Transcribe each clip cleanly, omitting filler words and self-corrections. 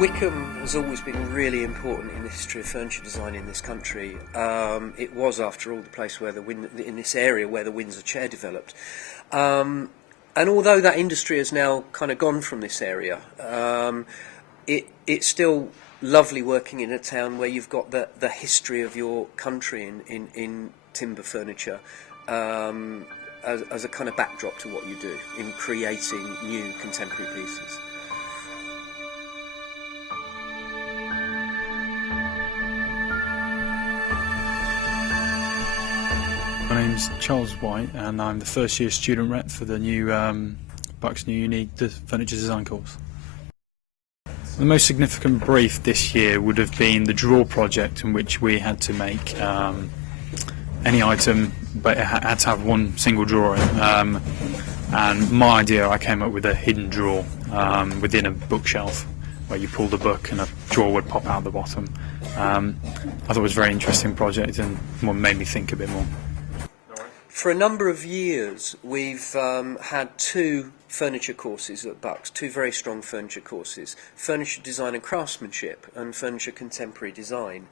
Wickham has always been really important in the history of furniture design in this country. It was, after all, the place where in this area where the Windsor chair developed. And although that industry has now kind of gone from this area, it's still lovely working in a town where you've got the history of your country in timber furniture as a kind of backdrop to what you do in creating new contemporary pieces. My name's Charles White and I'm the first year student rep for the new Bucks New Unique Furniture Design course. The most significant brief this year would have been the draw project, in which we had to make any item, but it had to have one single drawing. And my idea, I came up with a hidden drawer within a bookshelf, where you pull the book and a drawer would pop out the bottom. I thought it was a very interesting project and one made me think a bit more. For a number of years, we've had two furniture courses at Bucks, two very strong furniture courses, Furniture Design and Craftsmanship and Furniture Contemporary Design.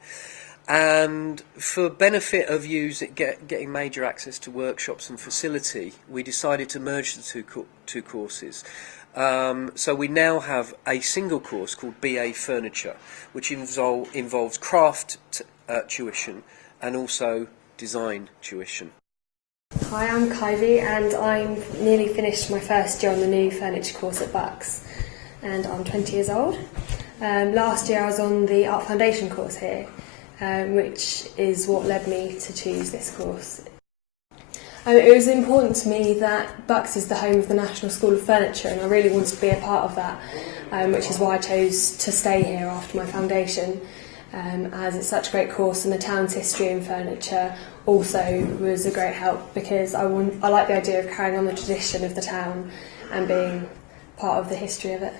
And for benefit of yous getting major access to workshops and facility, we decided to merge the two courses. So we now have a single course called BA Furniture, which involves craft tuition and also design tuition. Hi, I'm Kylie and I'm nearly finished my first year on the new furniture course at Bucks, and I'm 20 years old. Last year I was on the Art Foundation course here, which is what led me to choose this course. It was important to me that Bucks is the home of the National School of Furniture, and I really wanted to be a part of that, which is why I chose to stay here after my foundation. As it's such a great course, and the town's history in furniture also was a great help, because I like the idea of carrying on the tradition of the town and being part of the history of it.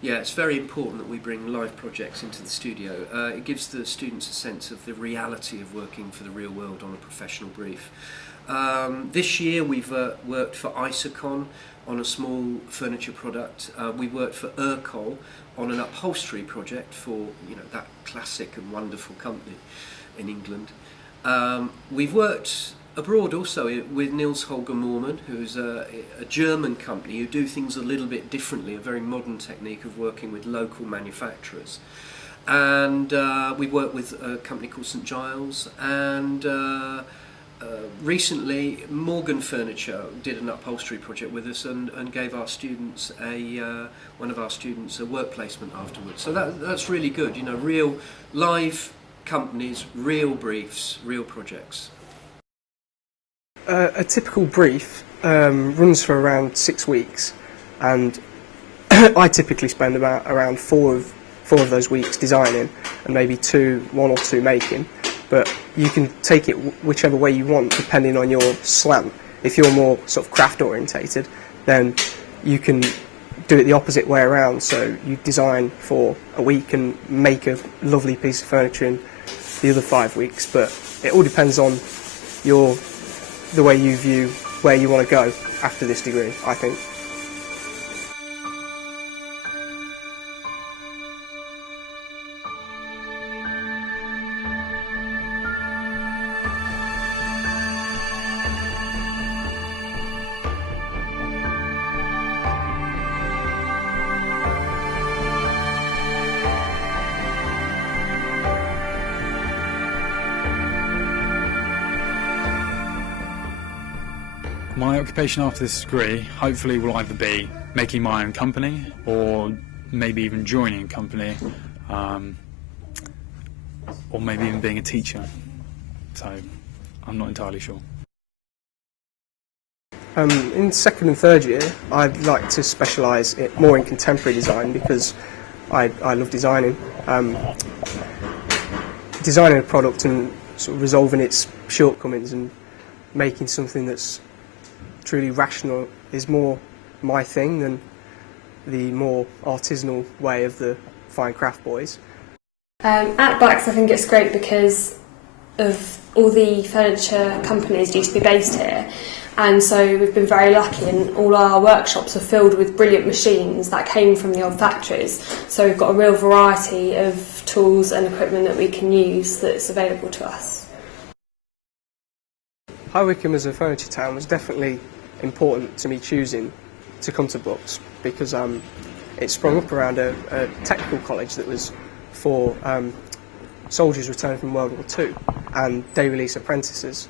Yeah, it's very important that we bring live projects into the studio. It gives the students a sense of the reality of working for the real world on a professional brief. This year we've worked for Isocon on a small furniture product. We worked for Urcol on an upholstery project for that classic and wonderful company in England. We've worked abroad also with Nils Holger Moorman, who's a German company who do things a little bit differently, a very modern technique of working with local manufacturers. And we worked with a company called St Giles, and recently Morgan Furniture did an upholstery project with us and gave our students one of our students a work placement afterwards. So that's really good, real live companies, real briefs, real projects. A typical brief runs for around 6 weeks, and I typically spend around four of those weeks designing and maybe one or two making. But you can take it whichever way you want depending on your slant. If you're more sort of craft orientated, then you can do it the opposite way around. So you design for a week and make a lovely piece of furniture in the other 5 weeks. But it all depends on the way you view where you want to go after this degree, I think. My occupation after this degree hopefully will either be making my own company or maybe even joining a company, or maybe even being a teacher. So I'm not entirely sure. In second and third year I'd like to specialise more in contemporary design, because I love designing. Designing a product and sort of resolving its shortcomings and making something that's truly rational is more my thing than the more artisanal way of the fine craft boys. At Bucks I think it's great because of all the furniture companies used to be based here, And so we've been very lucky, and all our workshops are filled with brilliant machines that came from the old factories. So we've got a real variety of tools and equipment that we can use that's available to us. High Wycombe as a furniture town was definitely important to me choosing to come to Bucks, because it sprung up around a technical college that was for soldiers returning from World War II and day release apprentices.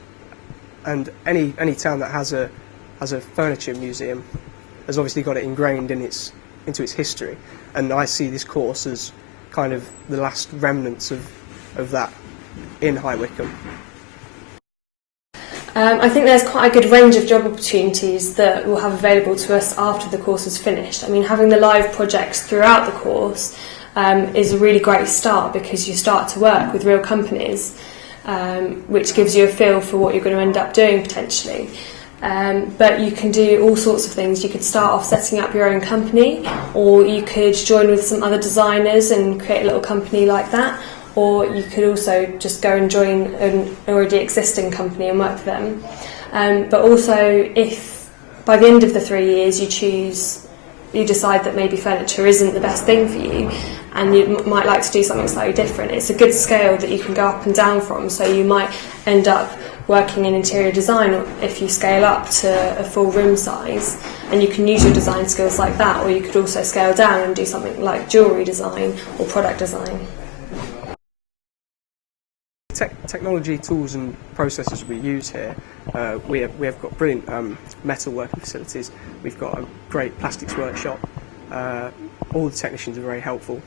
And any town that has a furniture museum has obviously got it ingrained into its history, and I see this course as kind of the last remnants of that in High Wycombe. I think there's quite a good range of job opportunities that we'll have available to us after the course is finished. I mean, having the live projects throughout the course is a really great start, because you start to work with real companies, which gives you a feel for what you're going to end up doing potentially. But you can do all sorts of things. You could start off setting up your own company, or you could join with some other designers and create a little company like that. Or you could also just go and join an already existing company and work for them. But also, if by the end of the 3 years you decide that maybe furniture isn't the best thing for you, and you might like to do something slightly different, it's a good scale that you can go up and down from. So you might end up working in interior design if you scale up to a full room size, and you can use your design skills like that. Or you could also scale down and do something like jewellery design or product design. Technology, tools and processes we use here, we have got brilliant metal working facilities. We've got a great plastics workshop. All the technicians are very helpful.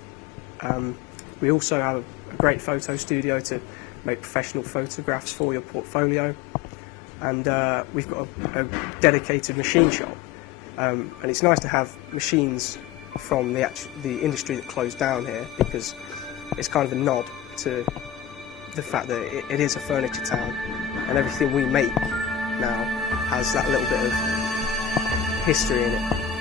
We also have a great photo studio to make professional photographs for your portfolio, and we've got a dedicated machine shop. And it's nice to have machines from the industry that closed down here, because it's kind of a nod to the fact that it is a furniture town, and everything we make now has that little bit of history in it.